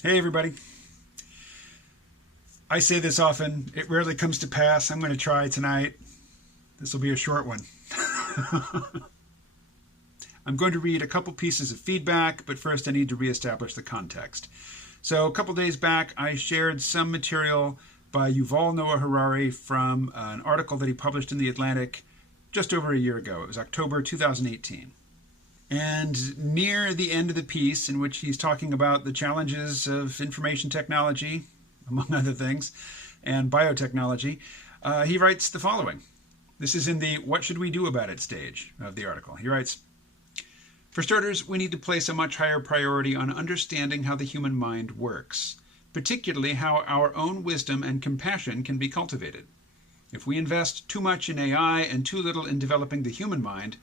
Hey everybody. I say this often, it rarely comes to pass. I'm going to try tonight. This will be a short one. I'm going to read a couple pieces of feedback, but first I need to reestablish the context. So a couple days back, I shared some material by Yuval Noah Harari from an article that he published in The Atlantic just over a year ago. It was October 2018. And near the end of the piece, in which he's talking about the challenges of information technology, among other things, and biotechnology, he writes the following. This is in the "What should we do about it" stage of the article. He writes, "For starters, we need to place a much higher priority on understanding how the human mind works, particularly how our own wisdom and compassion can be cultivated. If we invest too much in AI and too little in developing the human mind,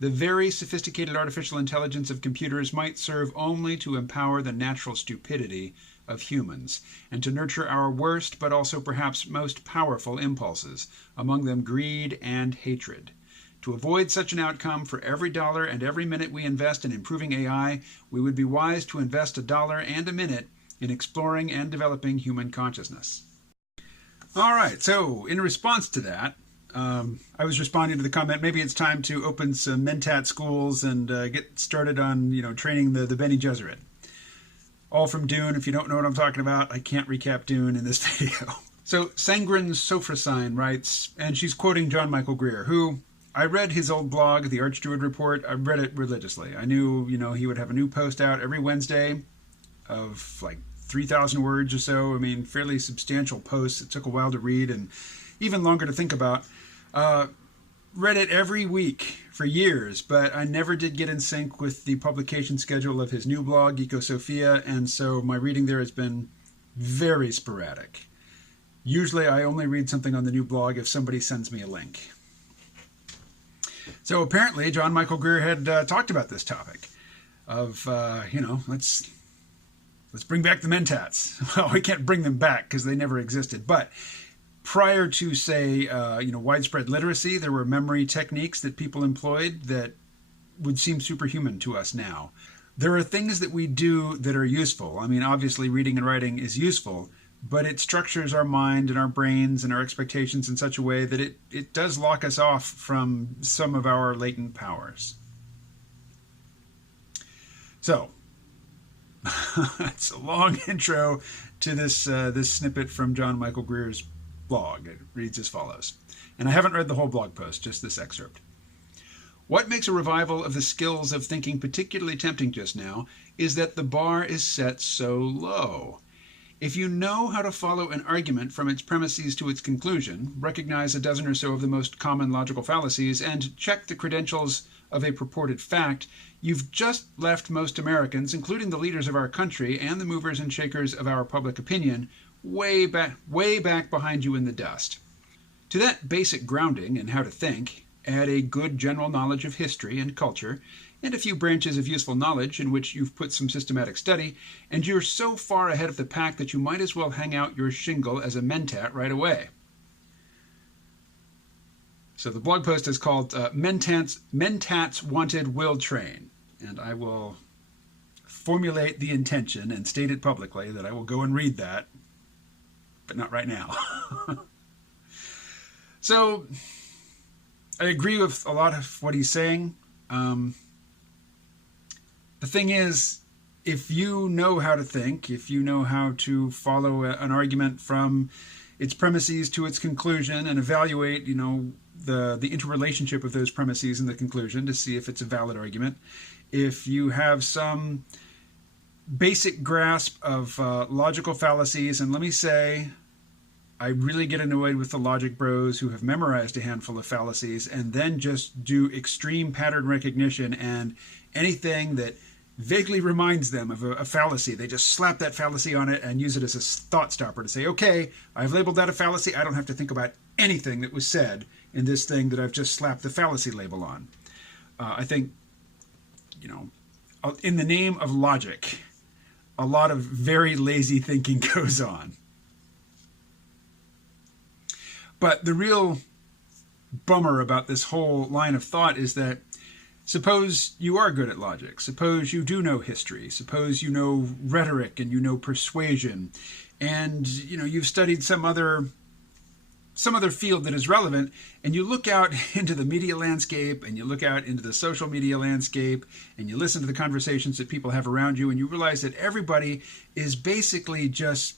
the very sophisticated artificial intelligence of computers might serve only to empower the natural stupidity of humans and to nurture our worst but also perhaps most powerful impulses, among them greed and hatred. To avoid such an outcome, for every dollar and every minute we invest in improving AI, we would be wise to invest a dollar and a minute in exploring and developing human consciousness." All right, so in response to that, I was responding to the comment, maybe it's time to open some Mentat schools and get started on, training the Bene Gesserit. All from Dune. If you don't know what I'm talking about, I can't recap Dune in this video. So Sangren Sofrasine writes, and she's quoting John Michael Greer, who I read his old blog, The Archdruid Report. I read it religiously. I knew, he would have a new post out every Wednesday of like 3,000 words or so. I mean, fairly substantial posts. It took a while to read and even longer to think about. Read it every week for years, but I never did get in sync with the publication schedule of his new blog, Ecosophia, and so my reading there has been very sporadic. Usually I only read something on the new blog if somebody sends me a link. So apparently John Michael Greer had talked about this topic of, let's bring back the Mentats. Well, we can't bring them back because they never existed, but prior to, say, widespread literacy, there were memory techniques that people employed that would seem superhuman to us now. There are things that we do that are useful. I mean, obviously reading and writing is useful, but it structures our mind and our brains and our expectations in such a way that it does lock us off from some of our latent powers. So, it's a long intro to this snippet from John Michael Greer's blog. It reads as follows, and I haven't read the whole blog post, just this excerpt. "What makes a revival of the skills of thinking particularly tempting just now is that the bar is set so low. If you know how to follow an argument from its premises to its conclusion, recognize a dozen or so of the most common logical fallacies, and check the credentials of a purported fact, you've just left most Americans, including the leaders of our country and the movers and shakers of our public opinion, way back behind you in the dust. To that basic grounding in how to think, add a good general knowledge of history and culture, and a few branches of useful knowledge in which you've put some systematic study, and you're so far ahead of the pack that you might as well hang out your shingle as a mentat right away." So the blog post is called Mentats Wanted Will Train, and I will formulate the intention and state it publicly that I will go and read that, but not right now. So I agree with a lot of what he's saying. The thing is, if you know how to think, if you know how to follow an argument from its premises to its conclusion and evaluate, the interrelationship of those premises and the conclusion to see if it's a valid argument, if you have some basic grasp of logical fallacies, and let me say, I really get annoyed with the logic bros who have memorized a handful of fallacies and then just do extreme pattern recognition, and anything that vaguely reminds them of a fallacy, they just slap that fallacy on it and use it as a thought stopper to say, okay, I've labeled that a fallacy. I don't have to think about anything that was said in this thing that I've just slapped the fallacy label on. I think, in the name of logic, a lot of very lazy thinking goes on. But the real bummer about this whole line of thought is that Suppose you are good at logic. Suppose you do know history. Suppose you know rhetoric and you know persuasion, and you've studied some other field that is relevant, and you look out into the media landscape and you look out into the social media landscape and you listen to the conversations that people have around you, and you realize that everybody is basically just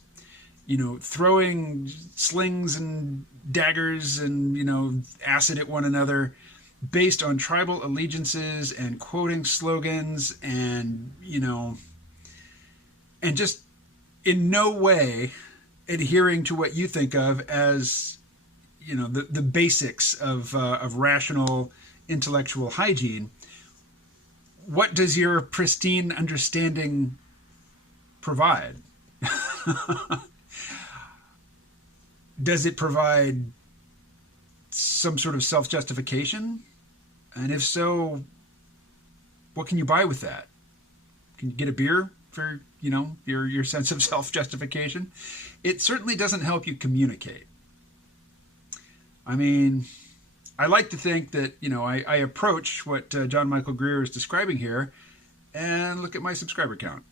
throwing slings and daggers and acid at one another based on tribal allegiances and quoting slogans and and just in no way adhering to what you think of as the basics of rational intellectual hygiene. What does your pristine understanding provide? Does it provide some sort of self-justification? And if so, what can you buy with that? Can you get a beer for, your sense of self-justification? It certainly doesn't help you communicate. I mean, I like to think that, I approach what John Michael Greer is describing here and look at my subscriber count.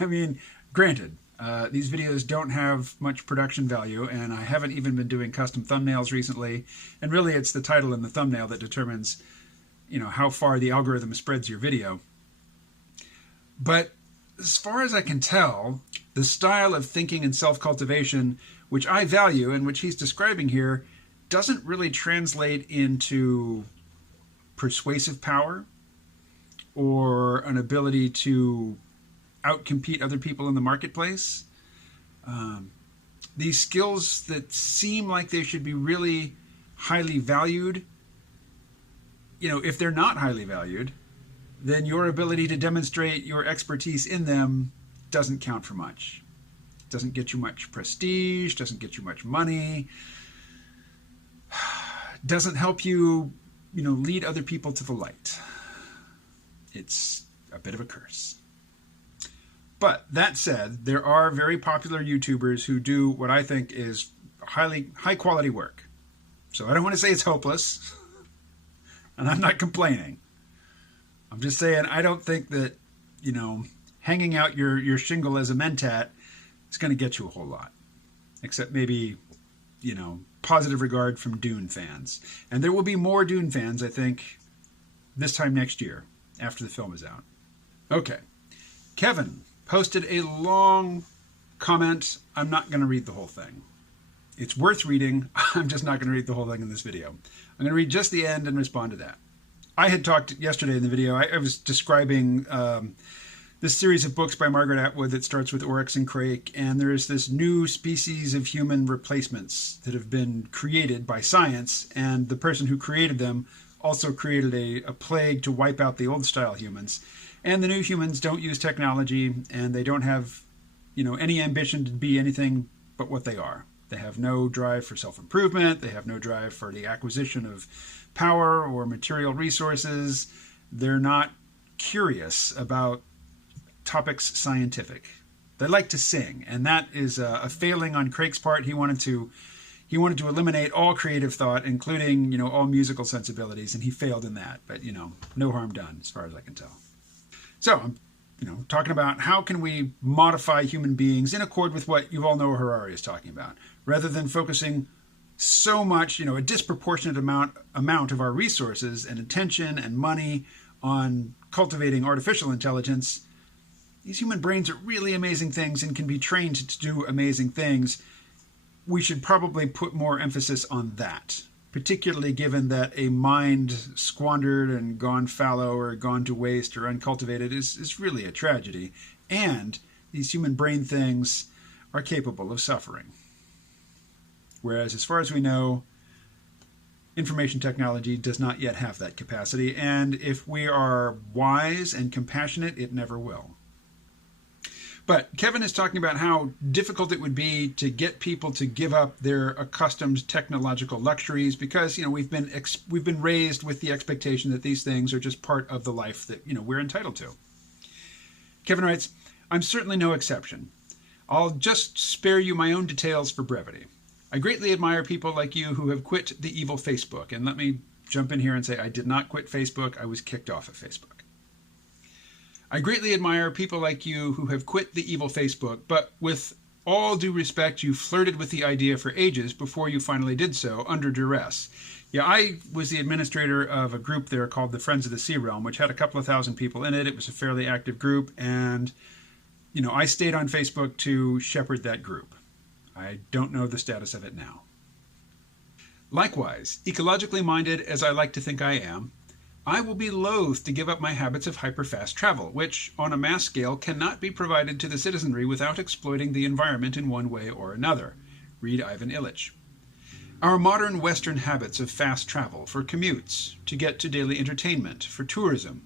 I mean, granted, these videos don't have much production value, and I haven't even been doing custom thumbnails recently. And really, it's the title and the thumbnail that determines, how far the algorithm spreads your video. But as far as I can tell, the style of thinking and self-cultivation, which I value and which he's describing here, doesn't really translate into persuasive power or an ability to outcompete other people in the marketplace. These skills that seem like they should be really highly valued, if they're not highly valued, then your ability to demonstrate your expertise in them doesn't count for much. Doesn't get you much prestige, doesn't get you much money, doesn't help you, lead other people to the light. It's a bit of a curse. But that said, there are very popular YouTubers who do what I think is high quality work. So I don't want to say it's hopeless, and I'm not complaining. I'm just saying I don't think that, hanging out your shingle as a Mentat is going to get you a whole lot. Except maybe, positive regard from Dune fans. And there will be more Dune fans, I think, this time next year, after the film is out. Okay. Kevin posted a long comment. I'm not going to read the whole thing. It's worth reading. I'm just not going to read the whole thing in this video. I'm going to read just the end and respond to that. I had talked yesterday in the video, I was describing this series of books by Margaret Atwood that starts with Oryx and Crake, and there is this new species of human replacements that have been created by science, and the person who created them also created a plague to wipe out the old-style humans. And the new humans don't use technology, and they don't have, any ambition to be anything but what they are. They have no drive for self-improvement. They have no drive for the acquisition of power or material resources. They're not curious about topics scientific. They like to sing, and that is a failing on Craig's part. He wanted to eliminate all creative thought, including, all musical sensibilities, and he failed in that. But, no harm done as far as I can tell. So I'm, talking about how can we modify human beings in accord with what Yuval Noah Harari is talking about, rather than focusing so much, a disproportionate amount of our resources and attention and money on cultivating artificial intelligence. These human brains are really amazing things and can be trained to do amazing things. We should probably put more emphasis on that, particularly given that a mind squandered and gone fallow or gone to waste or uncultivated is really a tragedy. And these human brain things are capable of suffering. Whereas, as far as we know, information technology does not yet have that capacity. And if we are wise and compassionate, it never will. But Kevin is talking about how difficult it would be to get people to give up their accustomed technological luxuries because, we've been raised with the expectation that these things are just part of the life that, we're entitled to. Kevin writes, I'm certainly no exception. I'll just spare you my own details for brevity. I greatly admire people like you who have quit the evil Facebook, and let me jump in here and say I did not quit Facebook. I was kicked off of Facebook. I greatly admire people like you who have quit the evil Facebook, but with all due respect, you flirted with the idea for ages before you finally did so under duress. Yeah, I was the administrator of a group there called the Friends of the Sea Realm, which had a couple of thousand people in it. It was a fairly active group, and I stayed on Facebook to shepherd that group. I don't know the status of it now. Likewise, ecologically minded as I like to think I am, I will be loath to give up my habits of hyper-fast travel, which, on a mass scale, cannot be provided to the citizenry without exploiting the environment in one way or another. Read Ivan Illich. Our modern Western habits of fast travel for commutes, to get to daily entertainment, for tourism,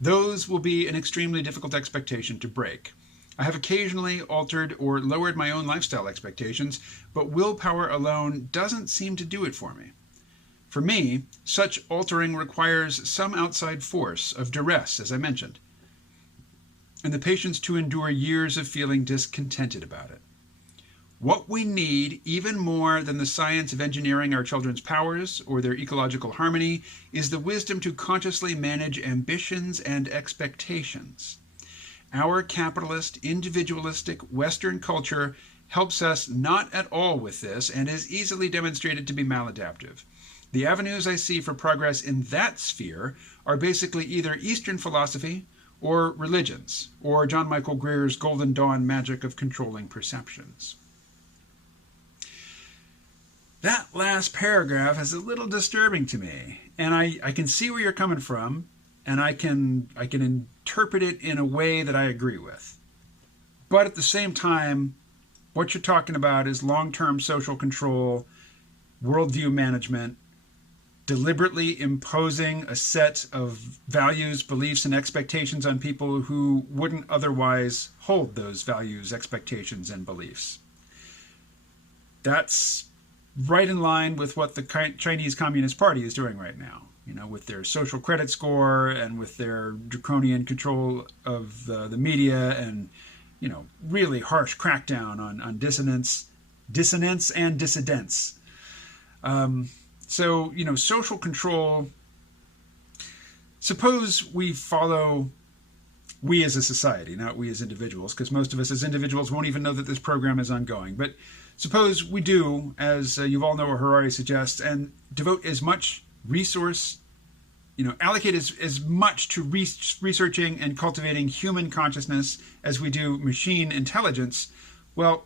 those will be an extremely difficult expectation to break. I have occasionally altered or lowered my own lifestyle expectations, but willpower alone doesn't seem to do it for me. For me, such altering requires some outside force of duress, as I mentioned, and the patience to endure years of feeling discontented about it. What we need, even more than the science of engineering our children's powers or their ecological harmony, is the wisdom to consciously manage ambitions and expectations. Our capitalist, individualistic Western culture helps us not at all with this and is easily demonstrated to be maladaptive. The avenues I see for progress in that sphere are basically either Eastern philosophy or religions, or John Michael Greer's Golden Dawn magic of controlling perceptions. That last paragraph is a little disturbing to me, and I can see where you're coming from, and I can interpret it in a way that I agree with. But at the same time, what you're talking about is long-term social control, worldview management, deliberately imposing a set of values, beliefs, and expectations on people who wouldn't otherwise hold those values, expectations, and beliefs. That's right in line with what the Chinese Communist Party is doing right now, with their social credit score and with their draconian control of the media and, really harsh crackdown on dissonance and dissidents. So, social control, suppose we follow, we as a society, not we as individuals, because most of us as individuals won't even know that this program is ongoing. But suppose we do, as Yuval Noah Harari suggests, and devote as much resource, allocate as much to researching and cultivating human consciousness as we do machine intelligence. Well,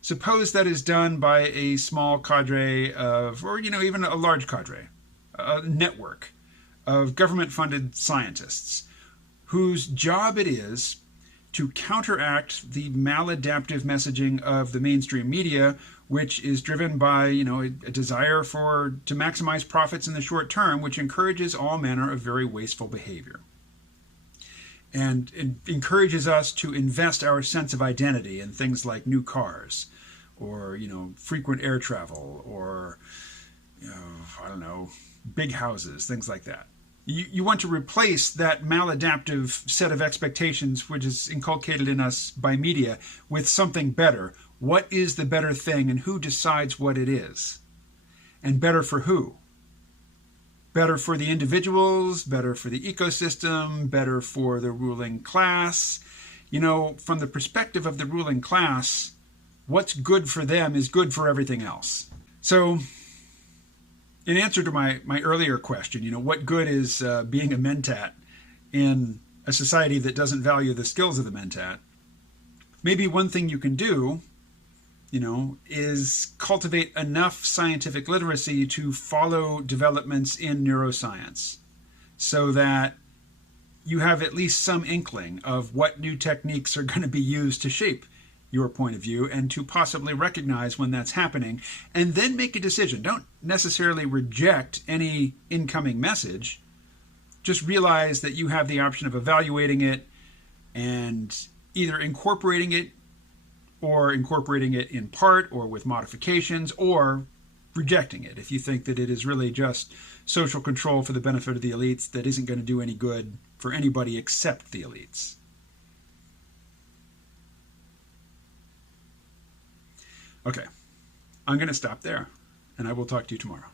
suppose that is done by a small cadre of, or even a large cadre, a network of government-funded scientists whose job it is to counteract the maladaptive messaging of the mainstream media, which is driven by a desire to maximize profits in the short term, which encourages all manner of very wasteful behavior. And it encourages us to invest our sense of identity in things like new cars, or frequent air travel, or big houses, things like that. You want to replace that maladaptive set of expectations which is inculcated in us by media with something better. What is the better thing, and who decides what it is? And better for who? Better for the individuals, better for the ecosystem, better for the ruling class. From the perspective of the ruling class, what's good for them is good for everything else. So, in answer to my earlier question, what good is being a Mentat in a society that doesn't value the skills of the Mentat? Maybe one thing you can do, is cultivate enough scientific literacy to follow developments in neuroscience so that you have at least some inkling of what new techniques are going to be used to shape your point of view, and to possibly recognize when that's happening, and then make a decision. Don't necessarily reject any incoming message. Just realize that you have the option of evaluating it and either incorporating it, or incorporating it in part or with modifications, or rejecting it if you think that it is really just social control for the benefit of the elites that isn't going to do any good for anybody except the elites. Okay, I'm going to stop there, and I will talk to you tomorrow.